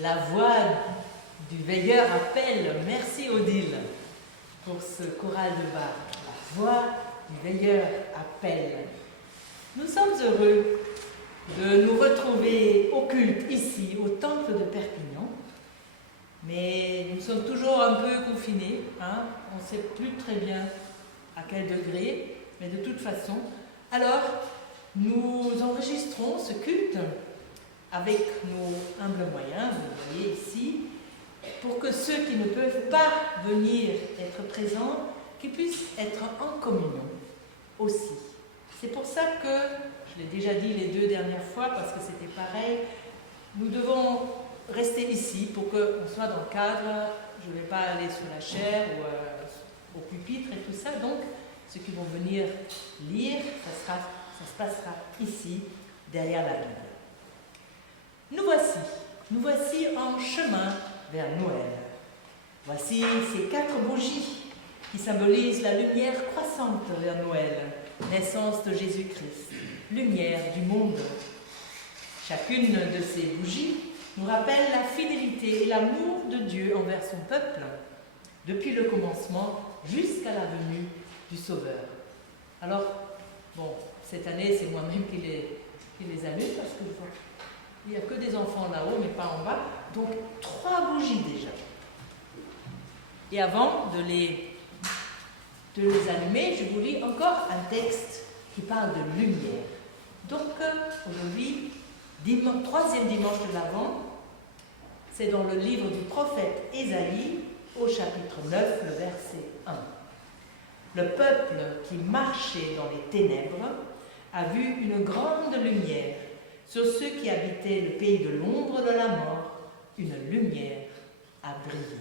La voix du veilleur appelle. Merci Odile pour ce choral de Bach. La voix du veilleur appelle. Nous sommes heureux de nous retrouver au culte ici, au temple de Perpignan. Mais nous sommes toujours un peu confinés. On ne sait plus très bien à quel degré, mais de toute façon. Alors, nous enregistrons ce culte avec nos humbles moyens, vous voyez ici, pour que ceux qui ne peuvent pas venir être présents, qu'ils puissent être en communion aussi. C'est pour ça que, je l'ai déjà dit les 2 dernières fois, parce que c'était pareil, nous devons rester ici pour qu'on soit dans le cadre. Je ne vais pas aller sur la chaire ou au pupitre et tout ça. Donc, ceux qui vont venir lire, ça se passera ici, derrière la Bible. Nous voici en chemin vers Noël. Voici ces 4 bougies qui symbolisent la lumière croissante vers Noël, naissance de Jésus-Christ, lumière du monde. Chacune de ces bougies nous rappelle la fidélité et l'amour de Dieu envers son peuple, depuis le commencement jusqu'à la venue du Sauveur. Alors, bon, cette année, c'est moi-même qui les allume, parce qu'il n'y a que des enfants là-haut, mais pas en bas. Donc, 3 bougies déjà. Et avant de les allumer, je vous lis encore un texte qui parle de lumière. Donc, aujourd'hui, 3e dimanche de l'Avent, c'est dans le livre du prophète Ésaïe, au chapitre 9, le verset 1. Le peuple qui marchait dans les ténèbres a vu une grande lumière. Sur ceux qui habitaient le pays de l'ombre de la mort, une lumière a brillé.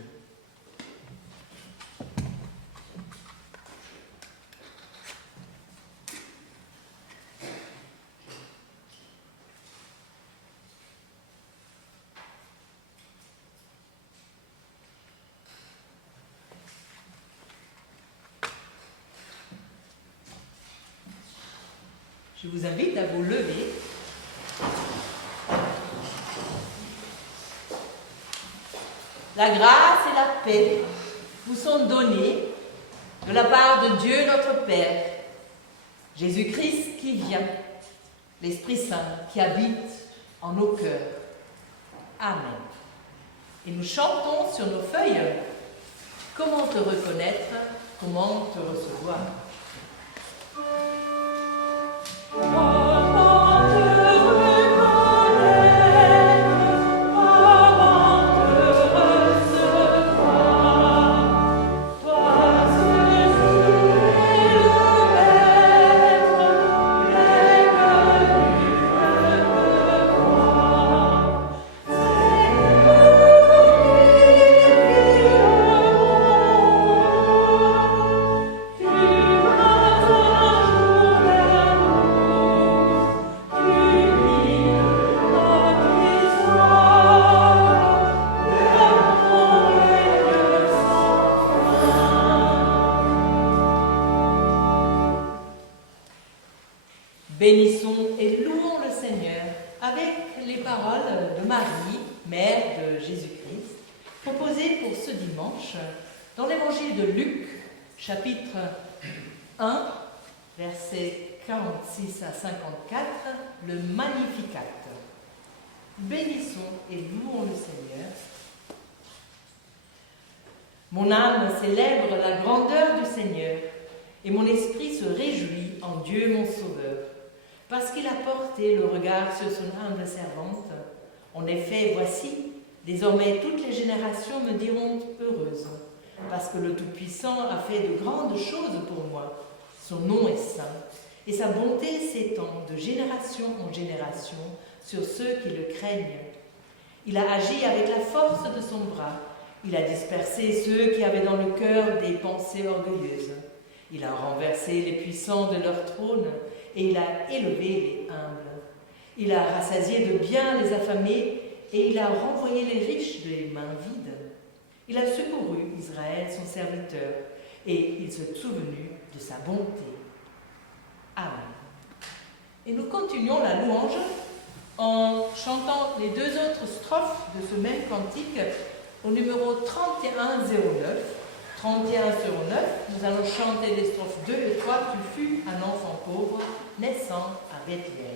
Je vous invite à vous lever. La grâce et la paix vous sont données de la part de Dieu notre Père, Jésus-Christ qui vient, l'Esprit Saint qui habite en nos cœurs. Amen. Et nous chantons sur nos feuilles. Comment te reconnaître, comment te recevoir. Bénissons et louons le Seigneur avec les paroles de Marie, mère de Jésus-Christ, proposées pour ce dimanche dans l'évangile de Luc, chapitre 1, versets 46 à 54, le Magnificat. Bénissons et louons le Seigneur. Mon âme célèbre la grandeur du Seigneur, et mon esprit se réjouit en Dieu mon Sauveur, parce qu'il a porté le regard sur son humble servante. En effet, voici, désormais toutes les générations me diront heureuse, parce que le Tout-Puissant a fait de grandes choses pour moi. Son nom est saint, et sa bonté s'étend de génération en génération sur ceux qui le craignent. Il a agi avec la force de son bras. Il a dispersé ceux qui avaient dans le cœur des pensées orgueilleuses. Il a renversé les puissants de leur trône, et il a élevé les humbles. Il a rassasié de bien les affamés, et il a renvoyé les riches des mains vides. Il a secouru Israël, son serviteur, et il s'est souvenu de sa bonté. Amen. Et nous continuons la louange en chantant les deux autres strophes de ce même cantique au numéro 3109. 3109, nous allons chanter les strophes 2 et 3. Tu fus un enfant pauvre, naissant à Bethléem.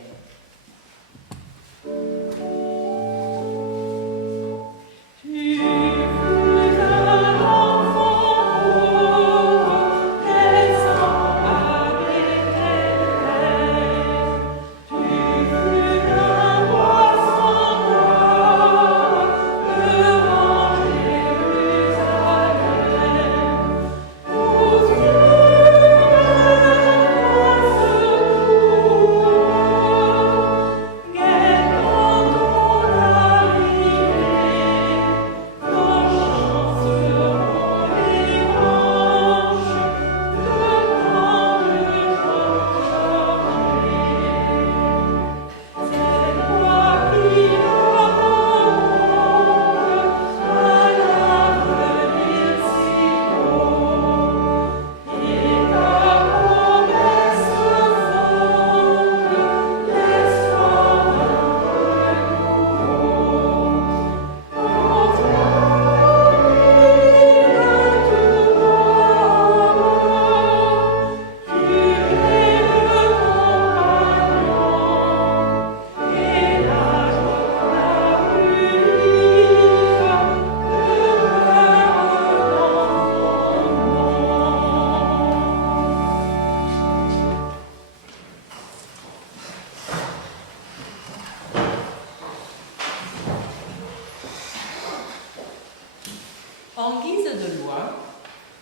En guise de loi,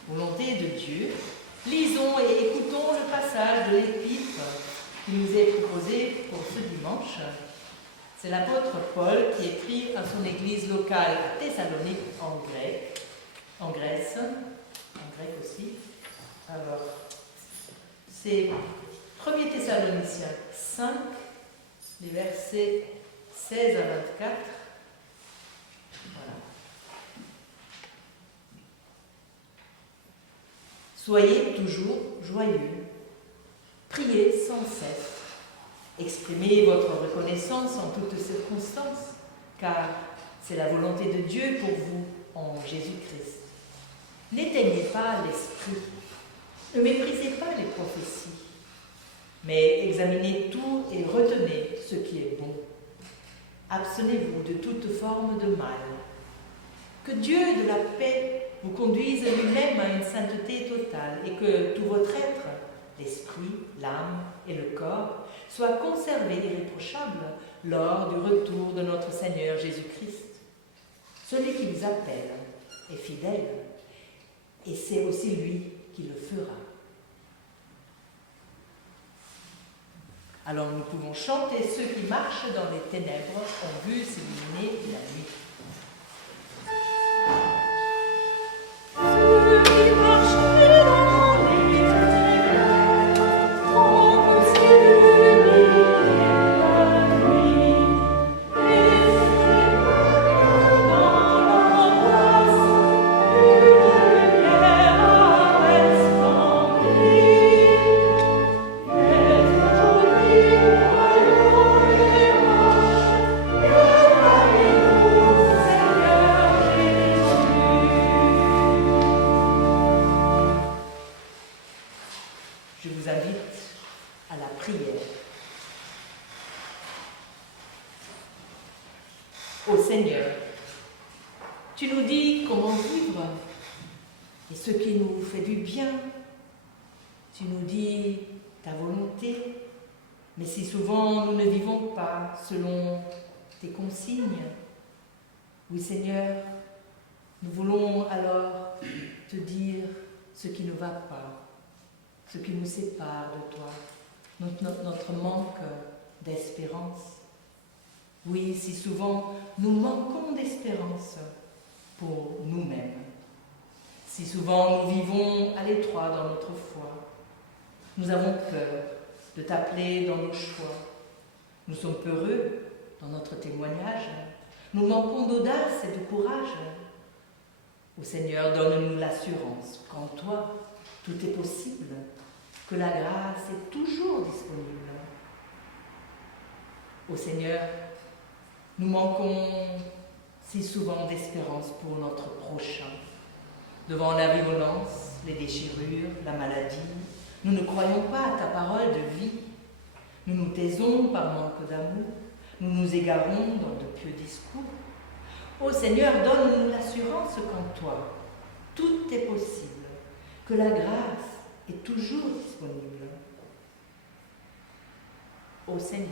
volonté de Dieu, lisons et écoutons le passage de l'épître qui nous est proposé pour ce dimanche. C'est l'apôtre Paul qui écrit à son église locale à Thessalonique en Grèce, en grec aussi. Alors, c'est 1er Thessaloniciens 5, les versets 16 à 24. Soyez toujours joyeux, priez sans cesse, exprimez votre reconnaissance en toutes circonstances, car c'est la volonté de Dieu pour vous en Jésus-Christ. N'éteignez pas l'esprit, ne méprisez pas les prophéties, mais examinez tout et retenez ce qui est bon. Abstenez-vous de toute forme de mal. Que Dieu de la paix vous conduise lui-même à une sainteté totale et que tout votre être, l'esprit, l'âme et le corps, soient conservés irréprochables lors du retour de notre Seigneur Jésus-Christ. Celui qui vous appelle est fidèle et c'est aussi lui qui le fera. Alors nous pouvons chanter ceux qui marchent dans les ténèbres ont vu s'illuminer la nuit. Je vous invite à la prière. Ô Seigneur, tu nous dis comment vivre et ce qui nous fait du bien. Tu nous dis ta volonté, mais si souvent nous ne vivons pas selon tes consignes. Oui Seigneur, nous voulons alors te dire ce qui ne va pas, ce qui nous sépare de toi, notre manque d'espérance. Oui, si souvent nous manquons d'espérance pour nous-mêmes. Si souvent nous vivons à l'étroit dans notre foi. Nous avons peur de t'appeler dans nos choix. Nous sommes peureux dans notre témoignage. Nous manquons d'audace et de courage. Ô Seigneur, donne-nous l'assurance qu'en toi, tout est possible, que la grâce est toujours disponible. Ô Seigneur, Nous manquons si souvent d'espérance pour notre prochain. Devant la violence, les déchirures, la maladie, nous ne croyons pas à ta parole de vie. Nous nous taisons par manque d'amour. Nous nous égarons dans de pieux discours. Ô Seigneur, donne-nous l'assurance qu'en toi, tout est possible, que la grâce est toujours disponible. Ô Seigneur,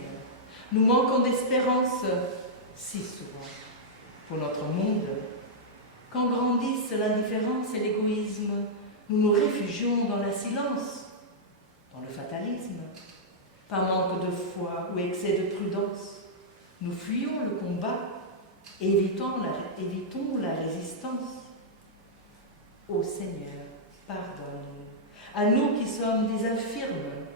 nous manquons d'espérance si souvent pour notre monde. Quand grandissent l'indifférence et l'égoïsme, nous nous réfugions dans le silence, dans le fatalisme. Par manque de foi ou excès de prudence, nous fuyons le combat et évitons la résistance. Ô Seigneur, pardonne-nous, à nous qui sommes des infirmes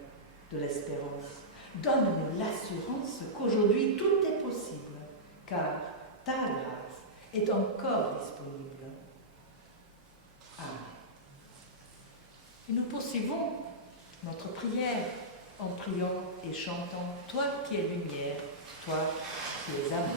de l'espérance. Donne-nous l'assurance qu'aujourd'hui tout est possible, car ta grâce est encore disponible. Amen. Et nous poursuivons notre prière en priant et chantant « Toi qui es lumière, toi qui es amour ».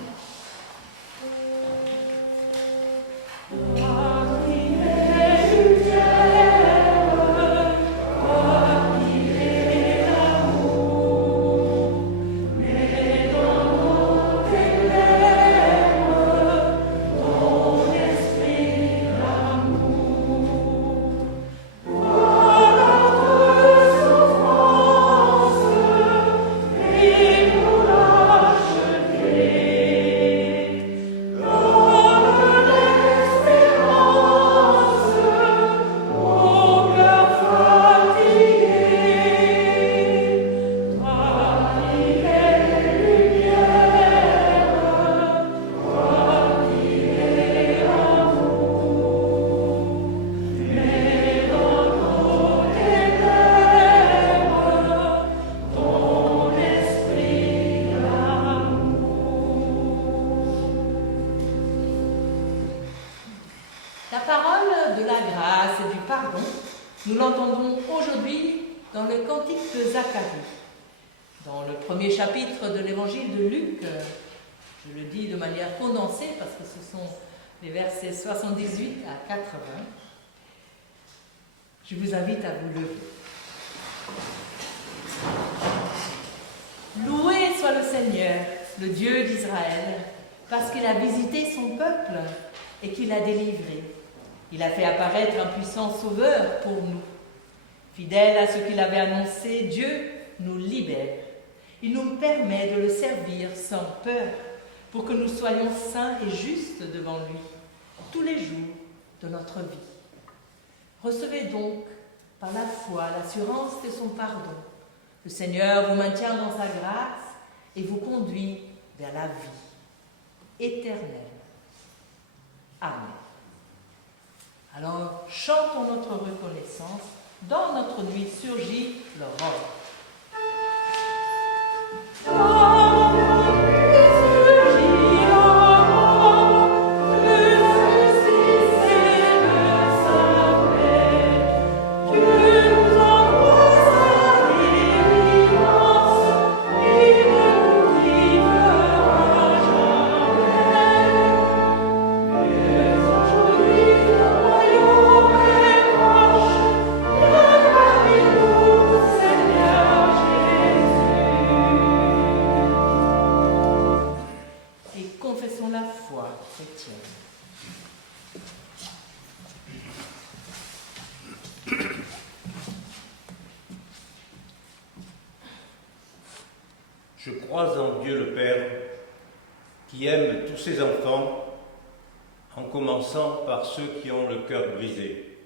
La parole de la grâce et du pardon, nous l'entendons aujourd'hui dans le cantique de Zacharie. Dans le premier chapitre de l'évangile de Luc, je le dis de manière condensée parce que ce sont les versets 78 à 80. Je vous invite à vous lever. Loué soit le Seigneur, le Dieu d'Israël, parce qu'il a visité son peuple et qu'il l'a délivré. Il a fait apparaître un puissant sauveur pour nous. Fidèle à ce qu'il avait annoncé, Dieu nous libère. Il nous permet de le servir sans peur, pour que nous soyons saints et justes devant lui, tous les jours de notre vie. Recevez donc, par la foi, l'assurance de son pardon. Le Seigneur vous maintient dans sa grâce et vous conduit vers la vie éternelle. Amen. Alors, chantons notre reconnaissance. Dans notre nuit surgit l'aurore. Je crois en Dieu le Père, qui aime tous ses enfants, en commençant par ceux qui ont le cœur brisé.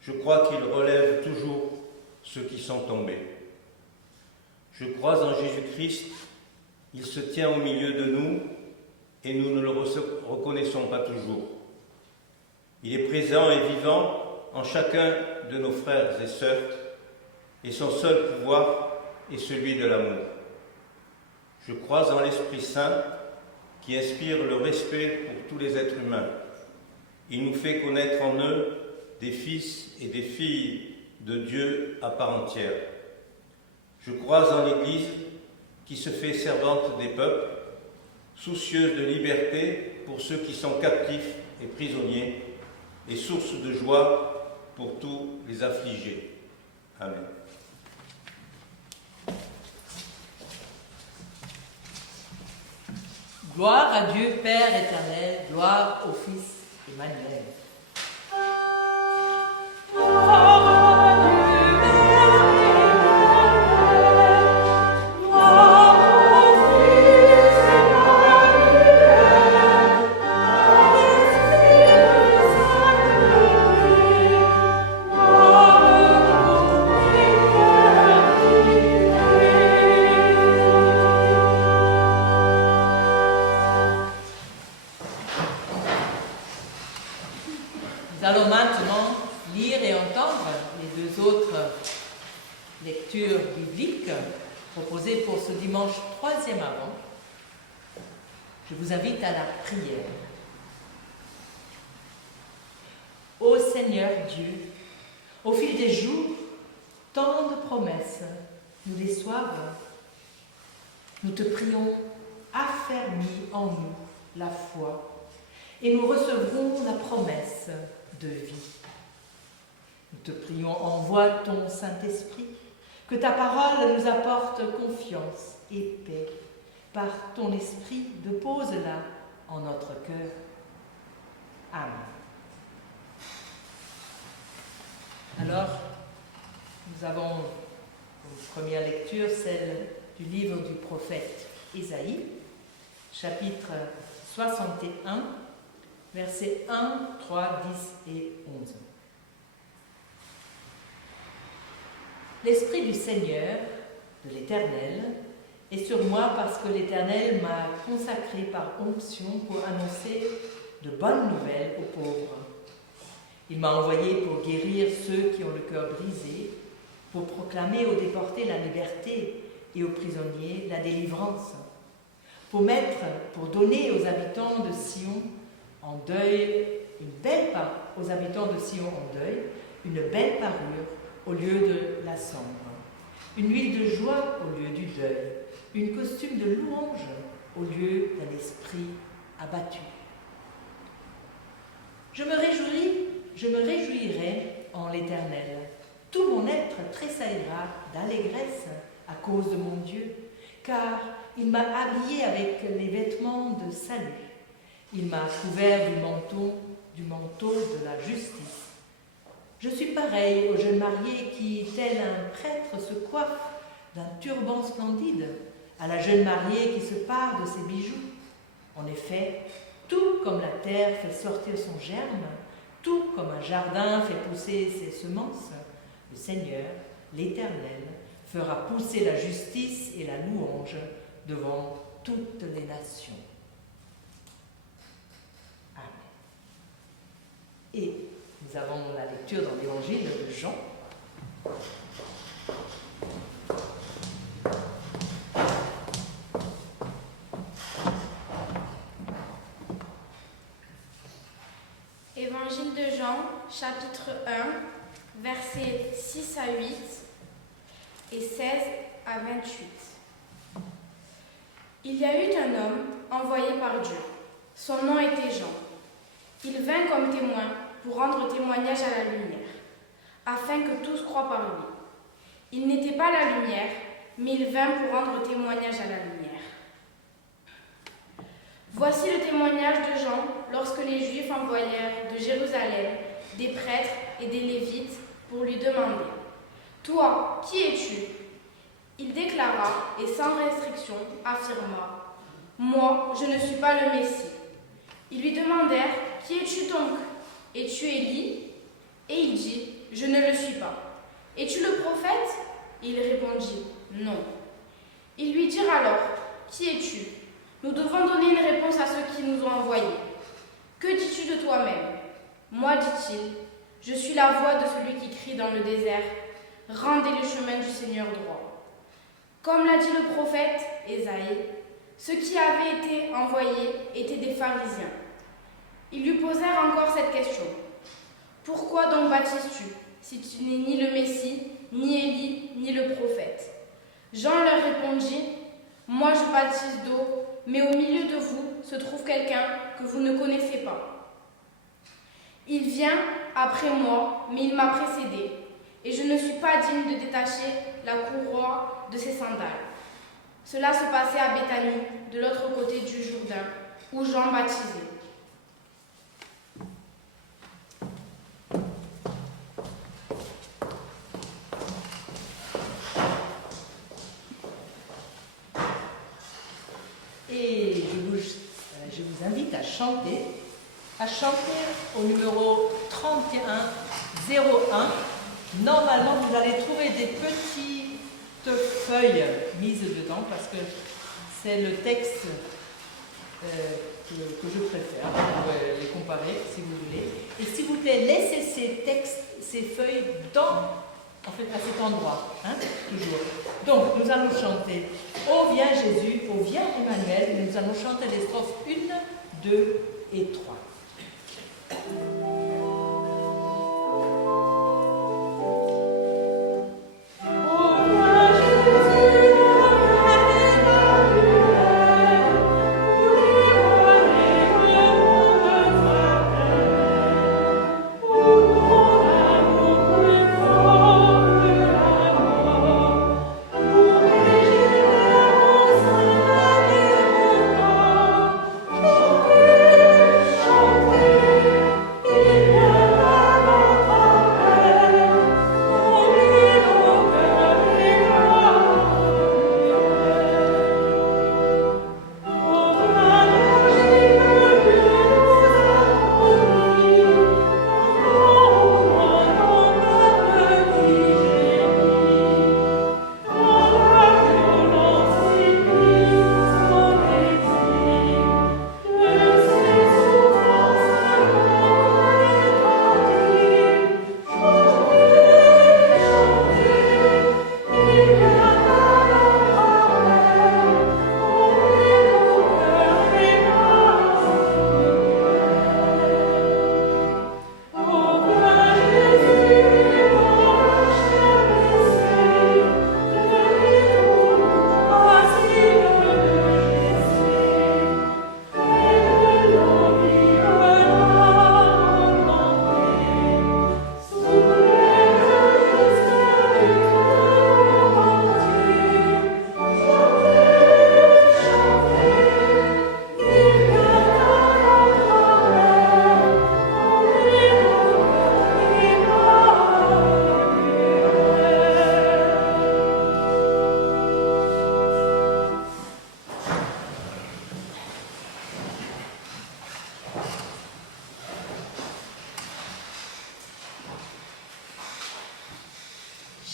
Je crois qu'il relève toujours ceux qui sont tombés. Je crois en Jésus-Christ, il se tient au milieu de nous et nous ne le reconnaissons pas toujours. Il est présent et vivant en chacun de nos frères et sœurs, et son seul pouvoir est celui de l'amour. Je crois en l'Esprit Saint qui inspire le respect pour tous les êtres humains. Il nous fait connaître en eux des fils et des filles de Dieu à part entière. Je crois en l'Église qui se fait servante des peuples, soucieuse de liberté pour ceux qui sont captifs et prisonniers, et source de joie pour tous les affligés. Amen. Gloire à Dieu, Père éternel, gloire au Fils Emmanuel. Nous allons maintenant lire et entendre les deux autres lectures bibliques proposées pour ce dimanche 3e avant. Je vous invite à la prière. Ô Seigneur Dieu, au fil des jours, tant de promesses nous déçoivent. Nous te prions, affermis en nous la foi, et nous recevrons la promesse de vie. Nous te prions, envoie ton Saint-Esprit, que ta parole nous apporte confiance et paix. Par ton esprit, dépose-la en notre cœur. Amen. Alors, nous avons une première lecture, celle du livre du prophète Ésaïe, chapitre 61, versets 1, 3, 10 et 11. L'Esprit du Seigneur, de l'Éternel, est sur moi parce que l'Éternel m'a consacré par onction pour annoncer de bonnes nouvelles aux pauvres. Il m'a envoyé pour guérir ceux qui ont le cœur brisé, pour proclamer aux déportés la liberté et aux prisonniers la délivrance, pour donner aux habitants de Sion en deuil aux habitants de Sion en deuil une belle parure au lieu de la cendre, une huile de joie au lieu du deuil, une costume de louange au lieu d'un esprit abattu. Je me réjouirai en l'Éternel. Tout mon être tressaillera d'allégresse à cause de mon Dieu, car il m'a habillé avec les vêtements de salut. Il m'a couvert du manteau de la justice. Je suis pareil aux jeunes mariés qui, tel un prêtre, se coiffe d'un turban splendide, à la jeune mariée qui se pare de ses bijoux. En effet, tout comme la terre fait sortir son germe, tout comme un jardin fait pousser ses semences, le Seigneur, l'Éternel, fera pousser la justice et la louange devant toutes les nations. Amen. Et nous avons la lecture dans l'Évangile de Jean. Évangile de Jean, chapitre 1, versets 6 à 8 et 16 à 28. Il y a eu un homme envoyé par Dieu. Son nom était Jean. Il vint comme témoin pour rendre témoignage à la lumière, afin que tous croient par lui. Il n'était pas la lumière, mais il vint pour rendre témoignage à la lumière. Voici le témoignage de Jean lorsque les Juifs envoyèrent de Jérusalem des prêtres et des Lévites pour lui demander « Toi, qui es-tu » Il déclara et sans restriction affirma « Moi, je ne suis pas le Messie ». Ils lui demandèrent « Qui es-tu donc ? Es-tu Élie ?» Et il dit « Je ne le suis pas. » « Es-tu le prophète ?» Il répondit « Non. » Ils lui dirent alors « Qui es-tu ? Nous devons donner une réponse à ceux qui nous ont envoyés. Que dis-tu de toi-même ? Moi, dit-il, je suis la voix de celui qui crie dans le désert. Rendez le chemin du Seigneur droit. Comme l'a dit le prophète Ésaïe, ceux qui avaient été envoyés étaient des pharisiens. Ils lui posèrent encore cette question. Pourquoi donc baptises-tu, si tu n'es ni le Messie, ni Élie, ni le prophète ? Jean leur répondit, moi je baptise d'eau, mais au milieu de vous se trouve quelqu'un que vous ne connaissez pas. Il vient après moi, mais il m'a précédé, et je ne suis pas digne de détacher la courroie de ses sandales. Cela se passait à Béthanie, de l'autre côté du Jourdain, où Jean baptisait. Et je vous invite à chanter au numéro 3101. Normalement, vous allez trouver des petites feuilles mises dedans parce que c'est le texte que je préfère. Vous pouvez les comparer si vous voulez. Et s'il vous plaît, laissez ces feuilles à cet endroit, toujours. Donc, nous allons chanter « Ô viens Jésus, ô viens Emmanuel ». Nous allons chanter les strophes 1, 2 et 3.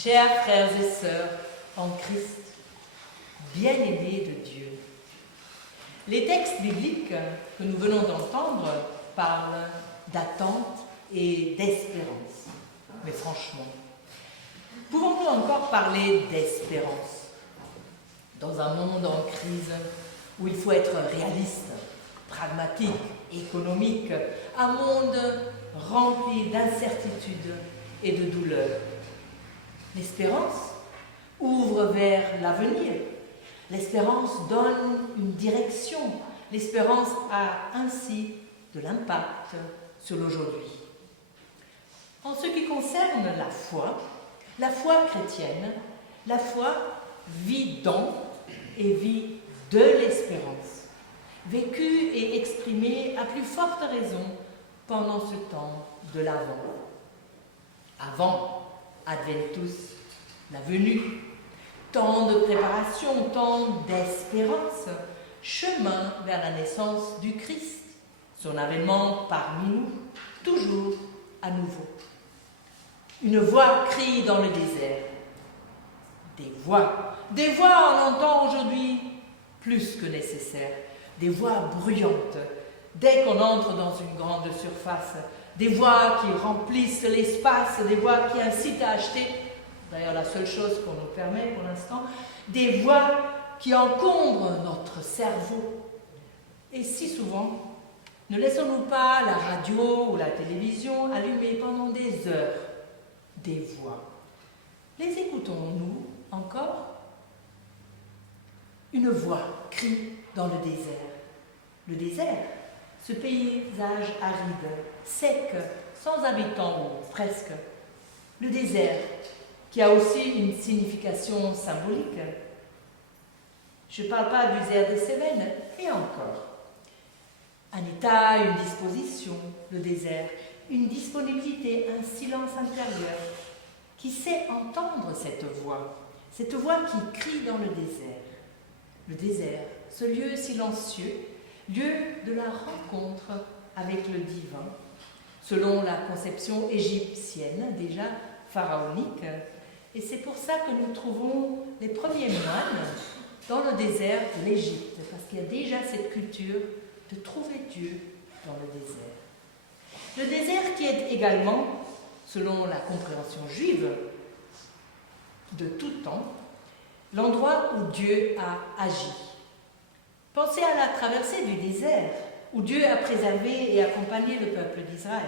Chers frères et sœurs en Christ, bien-aimés de Dieu, les textes bibliques que nous venons d'entendre parlent d'attente et d'espérance. Mais franchement, pouvons-nous encore parler d'espérance dans un monde en crise où il faut être réaliste, pragmatique, économique, un monde rempli d'incertitudes et de douleurs? L'espérance ouvre vers l'avenir. L'espérance donne une direction. L'espérance a ainsi de l'impact sur l'aujourd'hui. En ce qui concerne la foi chrétienne, la foi vit dans et vit de l'espérance, vécue et exprimée à plus forte raison pendant ce temps de l'Avent. Avant Adventus, la venue, temps de préparation, temps d'espérance, chemin vers la naissance du Christ, son avènement parmi nous, toujours à nouveau. Une voix crie dans le désert. Des voix on entend aujourd'hui plus que nécessaire, des voix bruyantes, dès qu'on entre dans une grande surface, des voix qui remplissent l'espace, des voix qui incitent à acheter, d'ailleurs la seule chose qu'on nous permet pour l'instant, des voix qui encombrent notre cerveau. Et si souvent, ne laissons-nous pas la radio ou la télévision allumée pendant des heures, des voix. Les écoutons-nous encore? Une voix crie dans le désert. Le désert, ce paysage aride, sec, sans habitants ou presque. Le désert, qui a aussi une signification symbolique. Je ne parle pas du désert des Cévennes, et encore. Un état, une disposition, le désert, une disponibilité, un silence intérieur, qui sait entendre cette voix qui crie dans le désert. Le désert, ce lieu silencieux, lieu de la rencontre avec le divin, selon la conception égyptienne, déjà pharaonique. Et c'est pour ça que nous trouvons les premiers moines dans le désert de l'Égypte, parce qu'il y a déjà cette culture de trouver Dieu dans le désert. Le désert qui est également, selon la compréhension juive de tout temps, l'endroit où Dieu a agi. Pensez à la traversée du désert, où Dieu a préservé et accompagné le peuple d'Israël.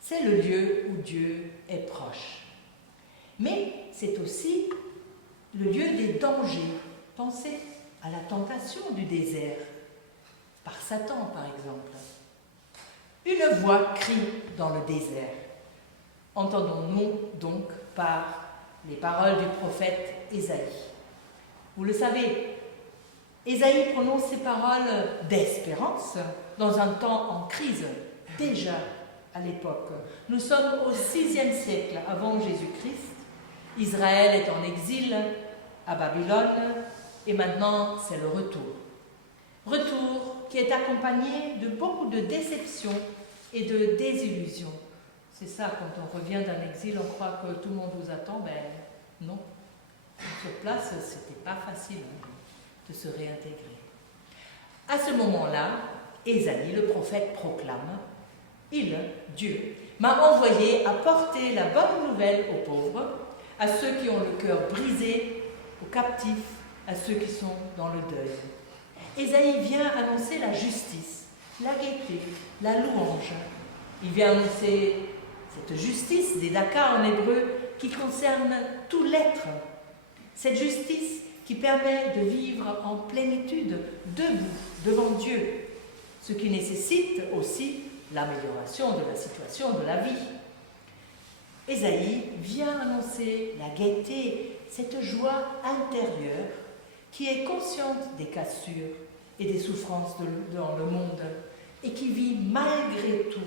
C'est le lieu où Dieu est proche. Mais c'est aussi le lieu des dangers. Pensez à la tentation du désert, par Satan par exemple. Une voix crie dans le désert. Entendons-nous donc par les paroles du prophète Ésaïe. Vous le savez, Ésaïe prononce ces paroles d'espérance dans un temps en crise, déjà à l'époque. Nous sommes au VIe siècle avant Jésus-Christ. Israël est en exil à Babylone et maintenant c'est le retour. Retour qui est accompagné de beaucoup de déceptions et de désillusions. C'est ça, quand on revient d'un exil, on croit que tout le monde vous attend. Ben non. Sur place, c'était pas facile de se réintégrer. À ce moment-là, Ésaïe, le prophète, proclame « Il, Dieu, m'a envoyé à porter la bonne nouvelle aux pauvres, à ceux qui ont le cœur brisé, aux captifs, à ceux qui sont dans le deuil. » Ésaïe vient annoncer la justice, la gaieté, la louange. Il vient annoncer cette justice, des daka en hébreu, qui concerne tout l'être. Cette justice qui permet de vivre en plénitude, debout, devant Dieu, ce qui nécessite aussi l'amélioration de la situation de la vie. Ésaïe vient annoncer la gaieté, cette joie intérieure qui est consciente des cassures et des souffrances dans le monde et qui vit malgré tout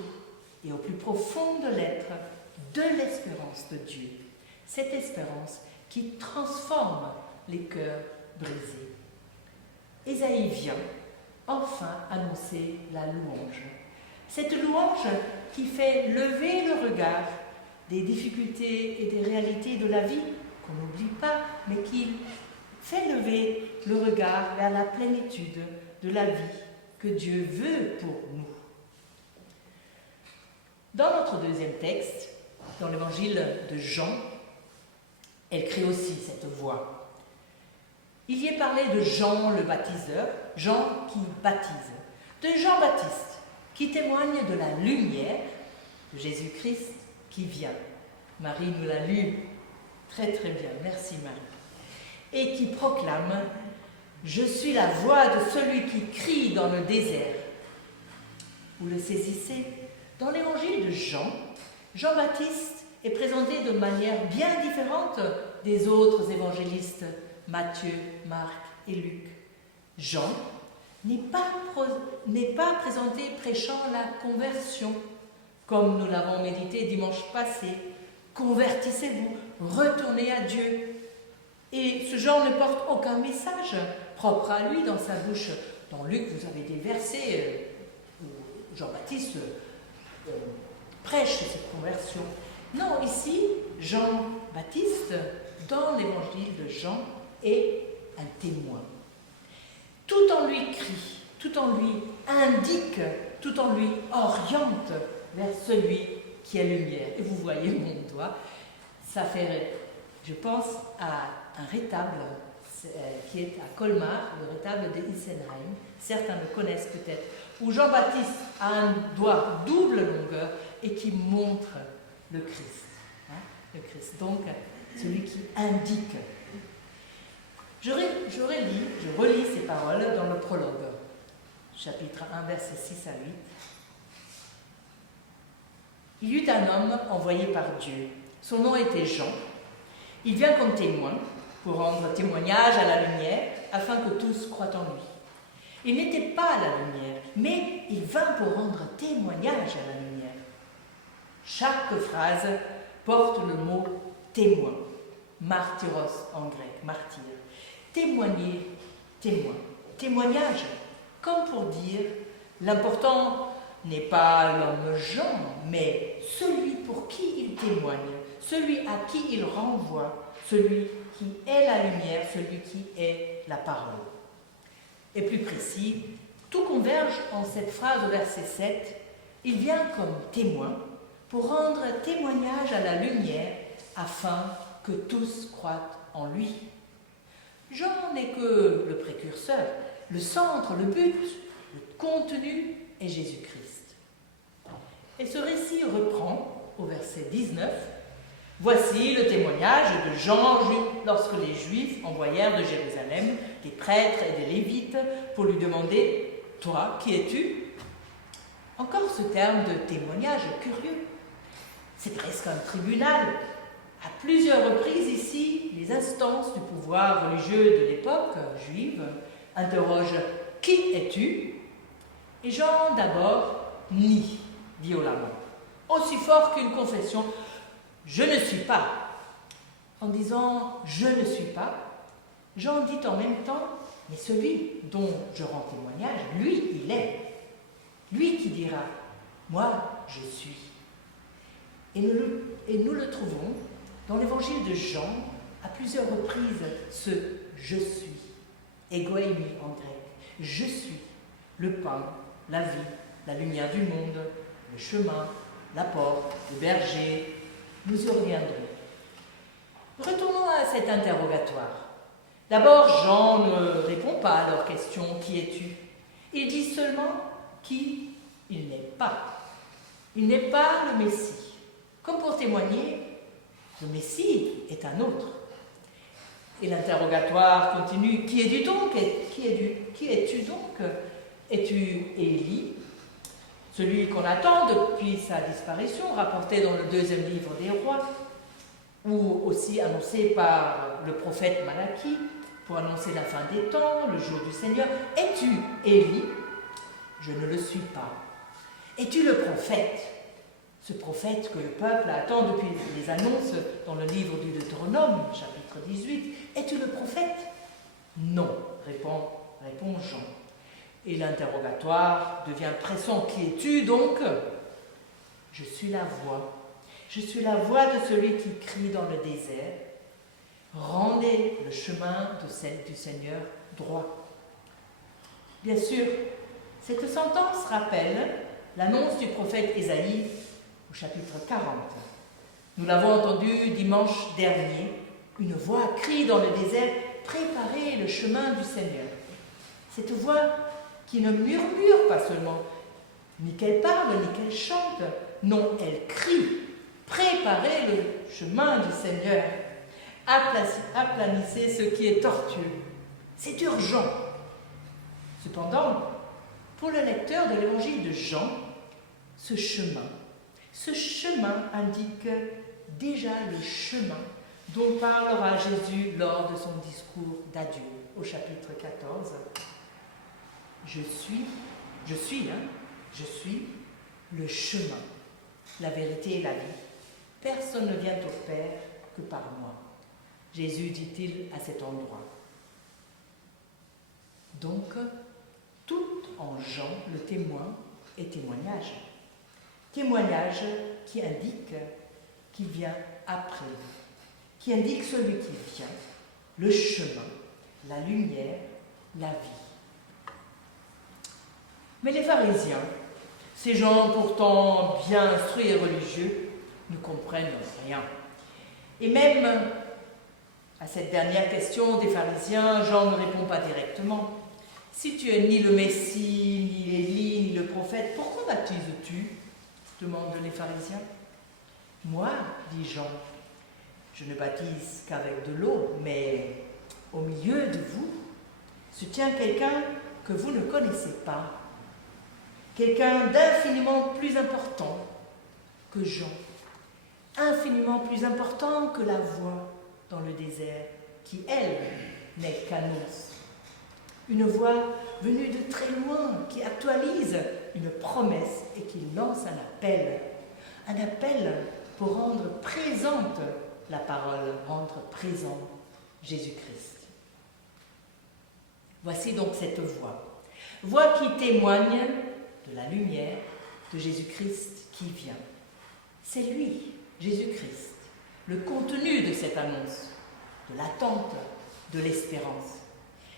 et au plus profond de l'être de l'espérance de Dieu. Cette espérance qui transforme les cœurs brisés. Ésaïe vient enfin annoncer la louange. Cette louange qui fait lever le regard des difficultés et des réalités de la vie, qu'on n'oublie pas, mais qui fait lever le regard vers la plénitude de la vie que Dieu veut pour nous. Dans notre deuxième texte, dans l'évangile de Jean, elle crée aussi cette voix. Il y est parlé de Jean le baptiseur, Jean qui baptise, de Jean-Baptiste qui témoigne de la lumière de Jésus-Christ qui vient. Marie nous l'a lu très très bien, merci Marie. Et qui proclame « Je suis la voix de celui qui crie dans le désert ». Vous le saisissez? Dans l'évangile de Jean, Jean-Baptiste est présenté de manière bien différente des autres évangélistes, Matthieu, Marc et Luc. Jean n'est pas présenté prêchant la conversion, comme nous l'avons médité dimanche passé. Convertissez-vous, retournez à Dieu. Et ce Jean ne porte aucun message propre à lui dans sa bouche. Dans Luc, vous avez des versets où Jean-Baptiste prêche cette conversion. Non, ici, Jean-Baptiste, dans l'évangile de Jean, est un témoin. Tout en lui crie, tout en lui indique, tout en lui oriente vers celui qui est lumière. Et vous voyez mon doigt, ça fait, je pense, à un rétable qui est à Colmar, le rétable de Isenheim. Certains le connaissent peut-être, où Jean-Baptiste a un doigt double longueur et qui montre le Christ. Le Christ, donc celui qui indique. Je relis ces paroles dans le prologue, chapitre 1, versets 6 à 8. Il y eut un homme envoyé par Dieu. Son nom était Jean. Il vient comme témoin pour rendre témoignage à la lumière, afin que tous croient en lui. Il n'était pas la lumière, mais il vint pour rendre témoignage à la lumière. Chaque phrase porte le mot témoin, martyros en grec, martyr. Témoigner, témoin, témoignage, comme pour dire l'important n'est pas l'homme Jean, mais celui pour qui il témoigne, celui à qui il renvoie, celui qui est la lumière, celui qui est la parole. Et plus précis, tout converge en cette phrase au verset 7. Il vient comme témoin pour rendre témoignage à la lumière afin que tous croient en lui. Jean n'est que le précurseur, le centre, le but, le contenu est Jésus-Christ. Et ce récit reprend au verset 19. Voici le témoignage de Jean lorsque les Juifs envoyèrent de Jérusalem des prêtres et des Lévites pour lui demander « Toi, qui es-tu » Encore ce terme de témoignage curieux. C'est presque un tribunal. À plusieurs reprises ici, les instances du pouvoir religieux de l'époque juive interrogent « Qui es-tu » Et Jean d'abord nie violemment, aussi fort qu'une confession « Je ne suis pas ». En disant « Je ne suis pas », Jean dit en même temps « Mais celui dont je rends témoignage, lui, il est. Lui qui dira « Moi, je suis ». Et nous le trouvons dans l'évangile de Jean à plusieurs reprises, ce « je suis », égoïmi en grec, « je suis », le pain, la vie, la lumière du monde, le chemin, la porte, le berger. Nous y reviendrons. Retournons à cet interrogatoire. D'abord, Jean ne répond pas à leur question « Qui es-tu » Il dit seulement qui il n'est pas. Il n'est pas le Messie. Comme pour témoigner, le Messie est un autre. Et l'interrogatoire continue. Qui es-tu donc? Qui es-tu donc? Es-tu Élie, celui qu'on attend depuis sa disparition, rapporté dans le 2e livre des Rois, ou aussi annoncé par le prophète Malachie pour annoncer la fin des temps, le jour du Seigneur? Es-tu Élie? Je ne le suis pas. Es-tu le prophète? Ce prophète que le peuple attend depuis les annonces dans le livre du Deutéronome, chapitre 18. Es-tu le prophète? Non, répond Jean. Et l'interrogatoire devient pressant. Qui es-tu donc? Je suis la voix. Je suis la voix de celui qui crie dans le désert. Rendez le chemin du Seigneur droit. Bien sûr, cette sentence rappelle l'annonce du prophète Ésaïe au chapitre 40. Nous l'avons entendu dimanche dernier. Une voix crie dans le désert, préparez le chemin du Seigneur. Cette voix qui ne murmure pas seulement, ni qu'elle parle, ni qu'elle chante. Non, elle crie, préparez le chemin du Seigneur. Aplanissez ce qui est tortueux. C'est urgent. Cependant, pour le lecteur de l'évangile de Jean, ce chemin indique déjà le chemin dont parlera Jésus lors de son discours d'adieu au chapitre 14. Je suis le chemin, la vérité et la vie. Personne ne vient au Père que par moi. Jésus dit-il à cet endroit. Donc, tout en Jean, le témoin et témoignage. Témoignage qui indique qu'il vient après, qui indique celui qui vient, le chemin, la lumière, la vie. Mais les pharisiens, ces gens pourtant bien instruits et religieux, ne comprennent rien. Et même à cette dernière question des pharisiens, Jean ne répond pas directement. Si tu es ni le Messie, ni Élie, ni le prophète, pourquoi baptises-tu? Demandent les pharisiens. Moi, dit Jean, je ne baptise qu'avec de l'eau, mais Au milieu de vous se tient quelqu'un que vous ne connaissez pas, quelqu'un d'infiniment plus important que Jean, infiniment plus important que la voix dans le désert, qui, elle, n'est qu'annonce. Une voix venue de très loin, qui actualise une promesse et qui lance un appel pour rendre présente la parole, rendre présent Jésus-Christ. Voici donc cette voix qui témoigne de la lumière de Jésus-Christ qui vient. C'est lui, Jésus-Christ, le contenu de cette annonce, de l'attente, de l'espérance.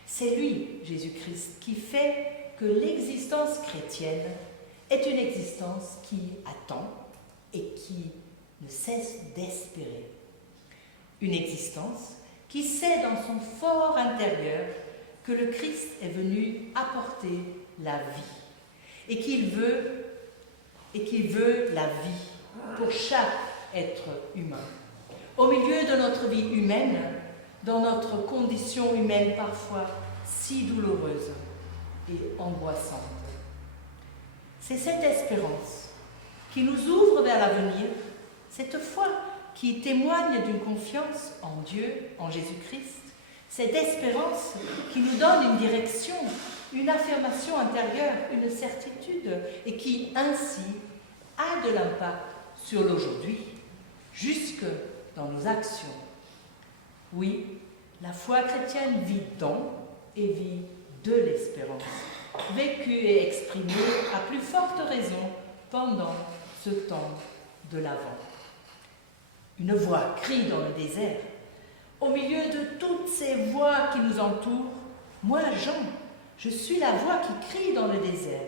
C'est lui, Jésus-Christ, qui fait que l'existence chrétienne est une existence qui attend et qui ne cesse d'espérer. Une existence qui sait dans son fort intérieur que le Christ est venu apporter la vie et qu'il veut la vie pour chaque être humain. Au milieu de notre vie humaine, dans notre condition humaine parfois si douloureuse et angoissante. C'est cette espérance qui nous ouvre vers l'avenir, cette foi qui témoigne d'une confiance en Dieu, en Jésus-Christ, cette espérance qui nous donne une direction, une affirmation intérieure, une certitude, et qui ainsi a de l'impact sur l'aujourd'hui, jusque dans nos actions. Oui, la foi chrétienne vit dans et vit de l'espérance, vécue et exprimée à plus forte raison pendant ce temps de l'Avent. Une voix crie dans le désert. Au milieu de toutes ces voix qui nous entourent, moi, Jean, je suis la voix qui crie dans le désert.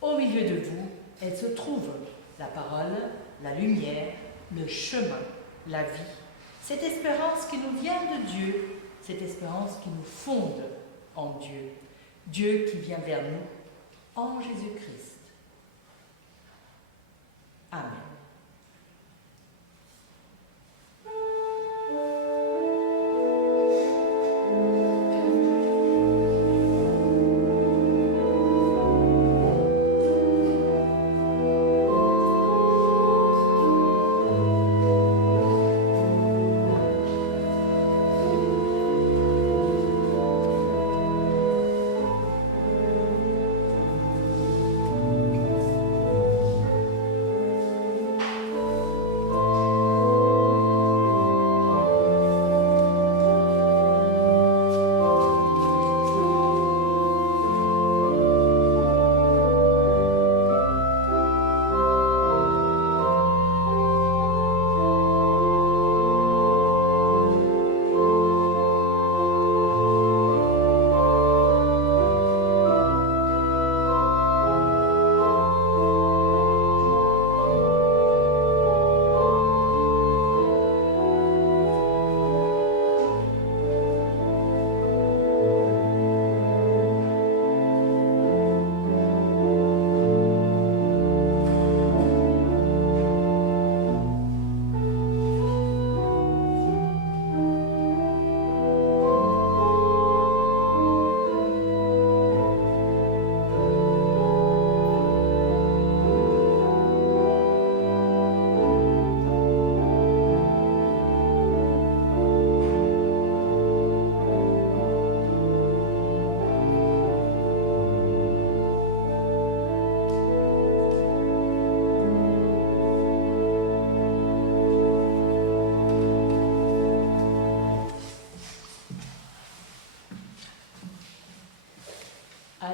Au milieu de vous, elle se trouve, la parole, la lumière, le chemin, la vie. Cette espérance qui nous vient de Dieu, cette espérance qui nous fonde en Dieu. Dieu qui vient vers nous en Jésus-Christ. Amen.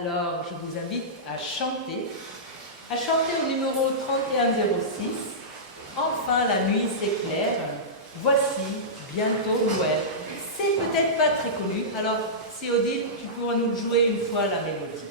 Alors, je vous invite à chanter au numéro 3106. Enfin, la nuit s'éclaire. Voici bientôt Noël. C'est peut-être pas très connu. Alors, si Odile, tu pourras nous jouer une fois la mélodie.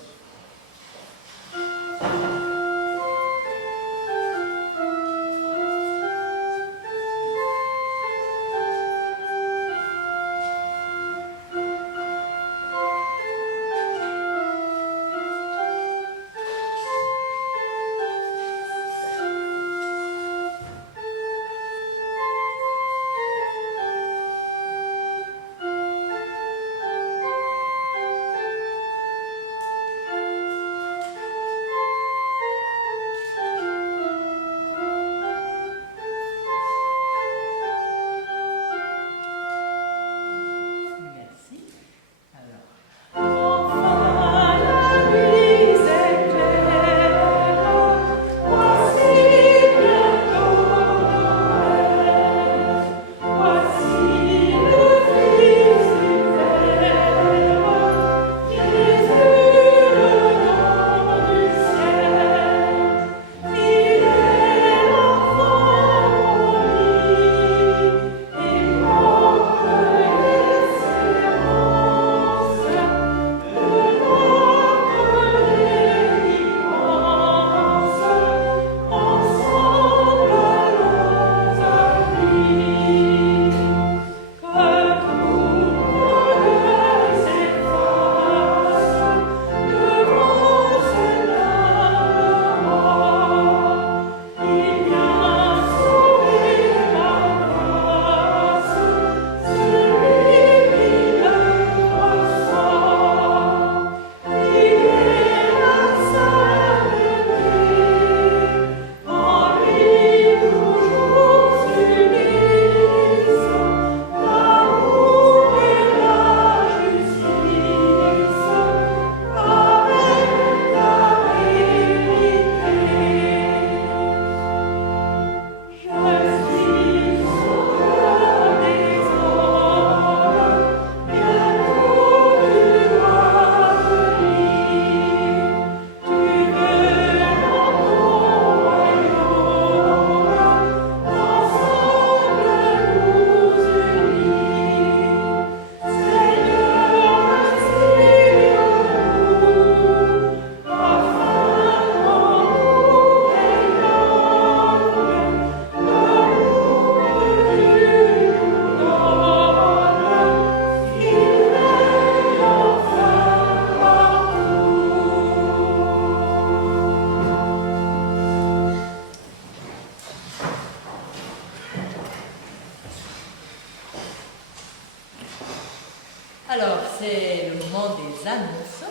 Alors, c'est le moment des annonces.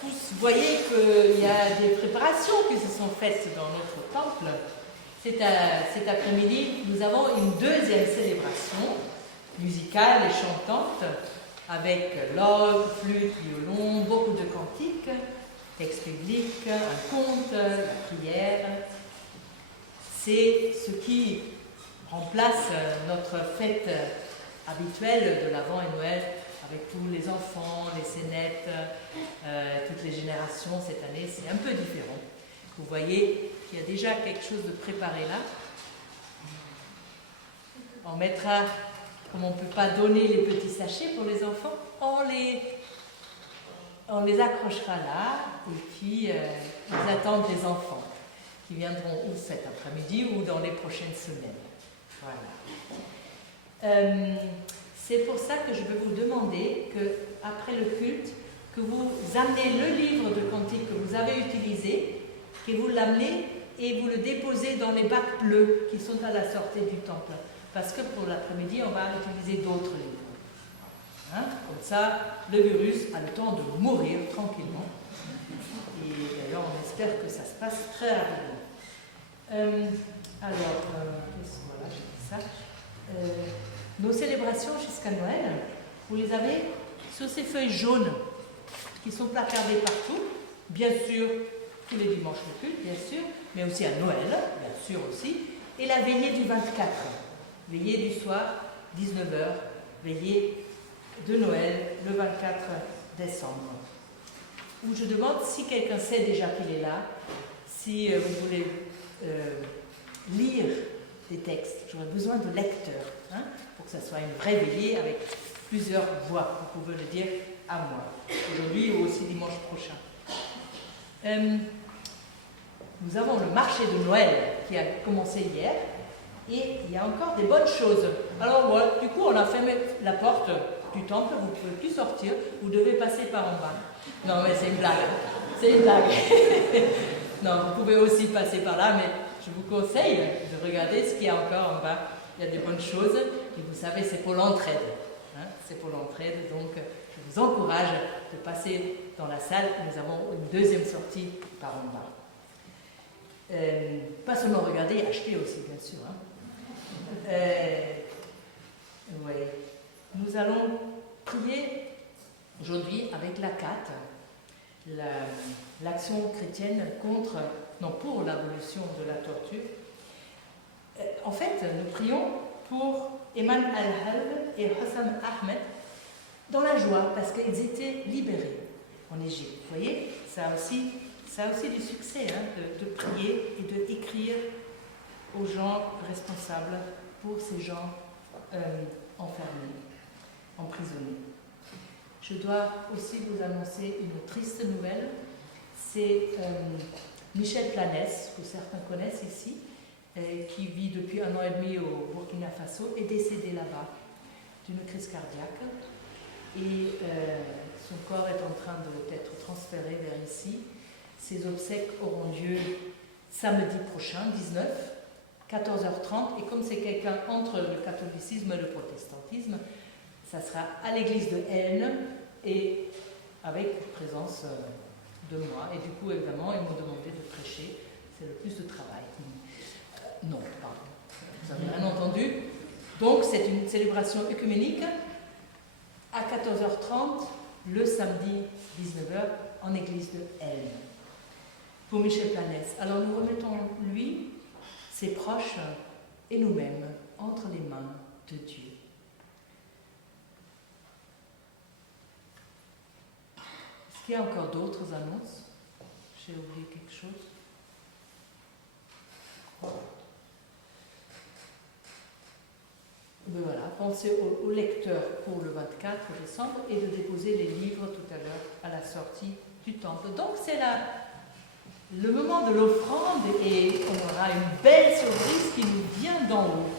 Vous voyez qu'il y a des préparations qui se sont faites dans notre temple. Cet après-midi, nous avons une deuxième célébration musicale et chantante avec l'orgue, flûte, violon, beaucoup de cantiques, texte biblique, un conte, la prière. C'est ce qui remplace notre fête habituelle de l'Avent et Noël avec tous les enfants, les scénettes, toutes les générations. Cette année, c'est un peu différent. Vous voyez qu'il y a déjà quelque chose de préparé là. On mettra, comme on ne peut pas donner les petits sachets pour les enfants, on les accrochera là et puis ils attendent les enfants qui viendront ou cet après-midi ou dans les prochaines semaines. Voilà. C'est pour ça que je vais vous demander qu'après le culte, que vous amenez le livre de cantique que vous avez utilisé, que vous l'amenez et vous le déposez dans les bacs bleus qui sont à la sortie du temple. Parce que pour l'après-midi, on va utiliser d'autres livres. Hein? Comme ça, le virus a le temps de mourir tranquillement. Et d'ailleurs, on espère que ça se passe très rapidement. Voilà, j'ai dit ça. Nos célébrations jusqu'à Noël, vous les avez sur ces feuilles jaunes qui sont placardées partout, bien sûr, tous les dimanches le culte, bien sûr, mais aussi à Noël, bien sûr aussi, et la veillée du 24, veillée du soir, 19h, veillée de Noël, le 24 décembre. Où je demande si quelqu'un sait déjà qu'il est là, si vous voulez lire des textes. J'aurais besoin de lecteurs, hein, pour que ça soit une vraie veillée avec plusieurs voix. Vous pouvez le dire à moi, aujourd'hui ou aussi dimanche prochain. Nous avons le marché de Noël qui a commencé hier et il y a encore des bonnes choses. Alors voilà, du coup on a fermé la porte du temple, vous ne pouvez plus sortir, vous devez passer par en bas. Non mais c'est une blague, c'est une blague. Non, vous pouvez aussi passer par là, mais je vous conseille de regarder ce qu'il y a encore en bas. Il y a des bonnes choses et vous savez, c'est pour l'entraide. Hein, c'est pour l'entraide, donc je vous encourage de passer dans la salle. Nous avons une deuxième sortie par en bas. Pas seulement regarder, acheter aussi, bien sûr. Hein. Ouais. Nous allons prier aujourd'hui avec la CAT, l'action chrétienne pour l'abolition de la torture. En fait, nous prions pour Eman Al-Halb et Hossam Ahmed dans la joie parce qu'ils étaient libérés en Égypte. Vous voyez, ça a aussi du succès, hein, de prier et d'écrire aux gens responsables pour ces gens enfermés, emprisonnés. Je dois aussi vous annoncer une triste nouvelle. C'est Michel Planès, que certains connaissent ici, qui vit depuis 1 an et demi au Burkina Faso, est décédé là-bas d'une crise cardiaque. Et son corps est en train d'être transféré vers ici. Ses obsèques auront lieu samedi prochain, 19, 14h30. Et comme c'est quelqu'un entre le catholicisme et le protestantisme, ça sera à l'église de Elne et avec présence de moi. Et du coup, évidemment, ils m'ont demandé de prêcher. C'est le plus de travail. Non, pardon. Vous avez rien entendu. Donc, c'est une célébration œcuménique à 14h30, le samedi 19h, en église de Elne. Pour Michel Planès. Alors, nous remettons lui, ses proches et nous-mêmes entre les mains de Dieu. Est-ce qu'il y a encore d'autres annonces? J'ai oublié quelque chose? Mais voilà, pensez au lecteur pour le 24 décembre et de déposer les livres tout à l'heure à la sortie du temple. Donc c'est le moment de l'offrande et on aura une belle surprise qui nous vient d'en haut.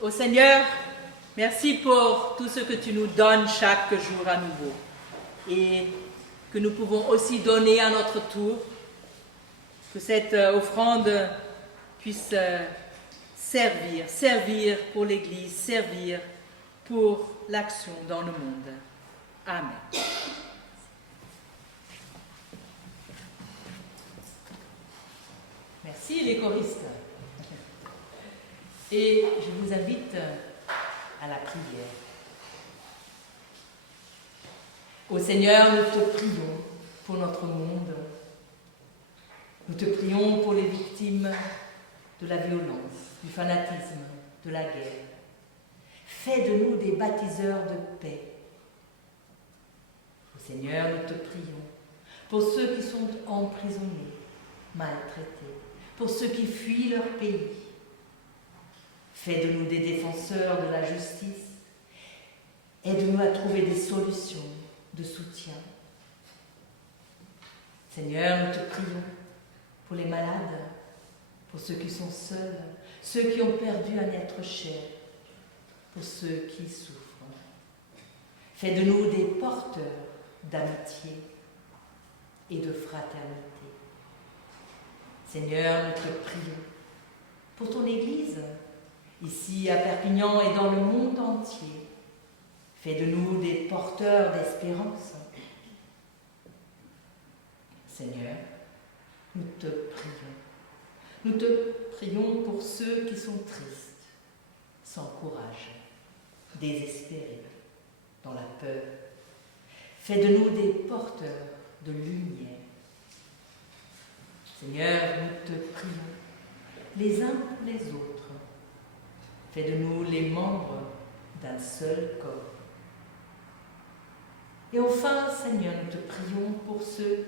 Ô Seigneur, merci pour tout ce que tu nous donnes chaque jour à nouveau et que nous pouvons aussi donner à notre tour, que cette offrande puisse servir pour l'Église, servir pour l'action dans le monde. Amen. Merci les choristes. Et je vous invite à la prière. Ô Seigneur, nous te prions pour notre monde. Nous te prions pour les victimes de la violence, du fanatisme, de la guerre. Fais de nous des baptiseurs de paix. Ô Seigneur, nous te prions pour ceux qui sont emprisonnés, maltraités, pour ceux qui fuient leur pays. Fais de nous des défenseurs de la justice. Aide-nous à trouver des solutions de soutien. Seigneur, nous te prions pour les malades, pour ceux qui sont seuls, ceux qui ont perdu un être cher, pour ceux qui souffrent. Fais de nous des porteurs d'amitié et de fraternité. Seigneur, nous te prions pour ton Église, ici à Perpignan et dans le monde entier. Fais de nous des porteurs d'espérance. Seigneur, nous te prions. Nous te prions pour ceux qui sont tristes, sans courage, désespérés, dans la peur. Fais de nous des porteurs de lumière. Seigneur, nous te prions, les uns pour les autres. Fais de nous les membres d'un seul corps. Et enfin, Seigneur, nous te prions pour ceux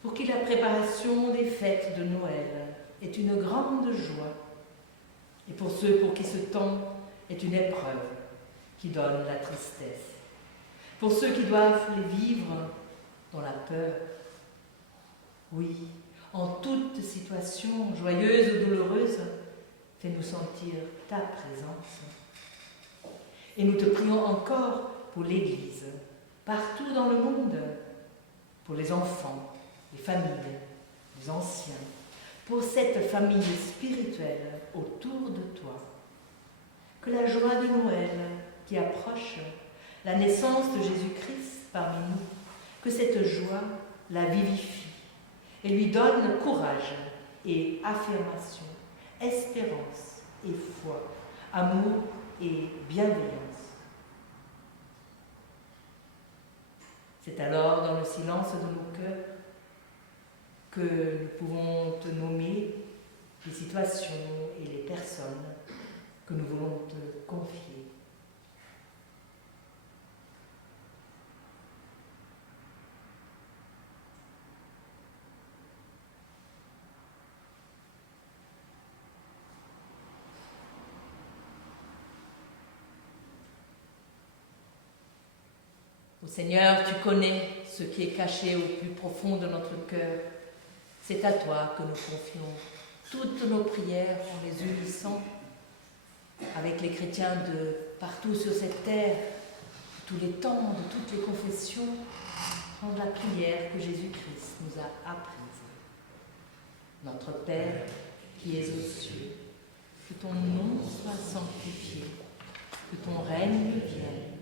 pour qui la préparation des fêtes de Noël est une grande joie, et pour ceux pour qui ce temps est une épreuve qui donne la tristesse, pour ceux qui doivent les vivre dans la peur. Oui, en toute situation, joyeuse ou douloureuse, fais-nous sentir ta présence. Et nous te prions encore pour l'Église, partout dans le monde, pour les enfants, les familles, les anciens, pour cette famille spirituelle autour de toi. Que la joie de Noël qui approche, la naissance de Jésus-Christ parmi nous, que cette joie la vivifie et lui donne courage et affirmation, espérance et foi, amour et bienveillance. C'est alors dans le silence de nos cœurs que nous pouvons te nommer les situations et les personnes que nous voulons te confier. Ô Seigneur, tu connais ce qui est caché au plus profond de notre cœur. C'est à toi que nous confions toutes nos prières en les unissant avec les chrétiens de partout sur cette terre, de tous les temps, de toutes les confessions, rendre la prière que Jésus-Christ nous a apprise. Notre Père qui es aux cieux, que ton nom soit sanctifié, que ton règne vienne,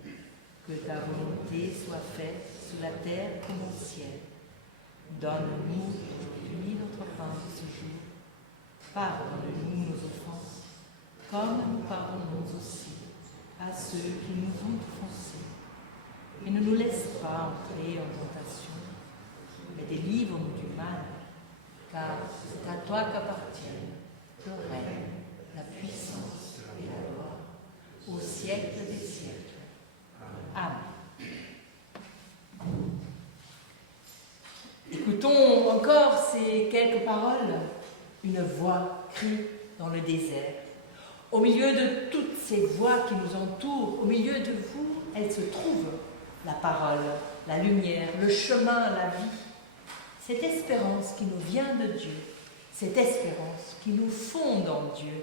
que ta volonté soit faite sur la terre comme au ciel. Donne-nous aujourd'hui notre pain de ce jour. Pardonne-nous nos offenses, comme nous pardonnons aussi à ceux qui nous ont offensés. Et ne nous laisse pas entrer en tentation, mais délivre-nous du mal, car c'est à toi qu'appartiennent le règne, la puissance et la gloire, au siècle des siècles. Amen. Écoutons encore ces quelques paroles. Une voix crie dans le désert. Au milieu de toutes ces voix qui nous entourent, au milieu de vous, elle se trouve, la parole, la lumière, le chemin, la vie. Cette espérance qui nous vient de Dieu, cette espérance qui nous fonde en Dieu,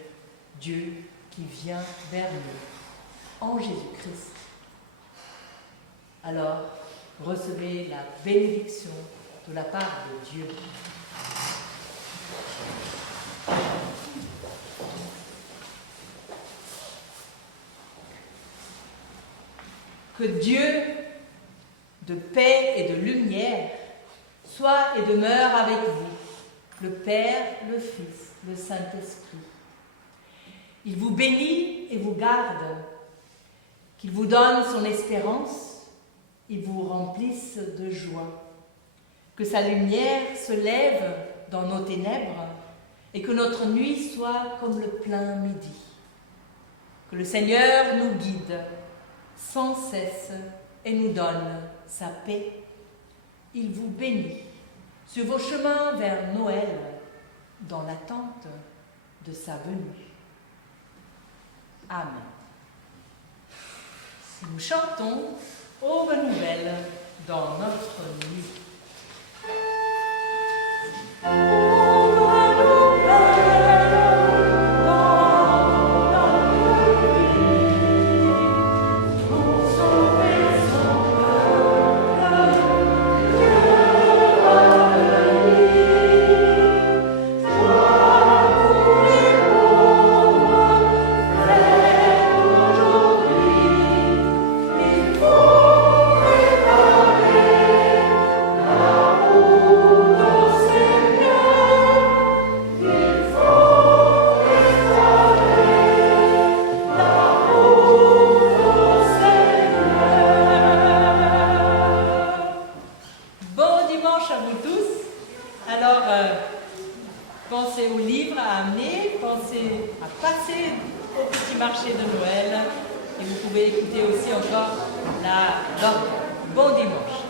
Dieu qui vient vers nous, en Jésus-Christ. Alors, recevez la bénédiction de la part de Dieu. Que Dieu, de paix et de lumière, soit et demeure avec vous, le Père, le Fils, le Saint-Esprit. Il vous bénit et vous garde, qu'il vous donne son espérance, il vous remplisse de joie. Que sa lumière se lève dans nos ténèbres et que notre nuit soit comme le plein midi. Que le Seigneur nous guide sans cesse et nous donne sa paix. Il vous bénit sur vos chemins vers Noël, dans l'attente de sa venue. Amen. Nous chantons Ô bonne nouvelle dans notre nuit. Pensez aux livres à amener, pensez à passer au petit marché de Noël et vous pouvez écouter aussi encore la l'orgue. Bon dimanche.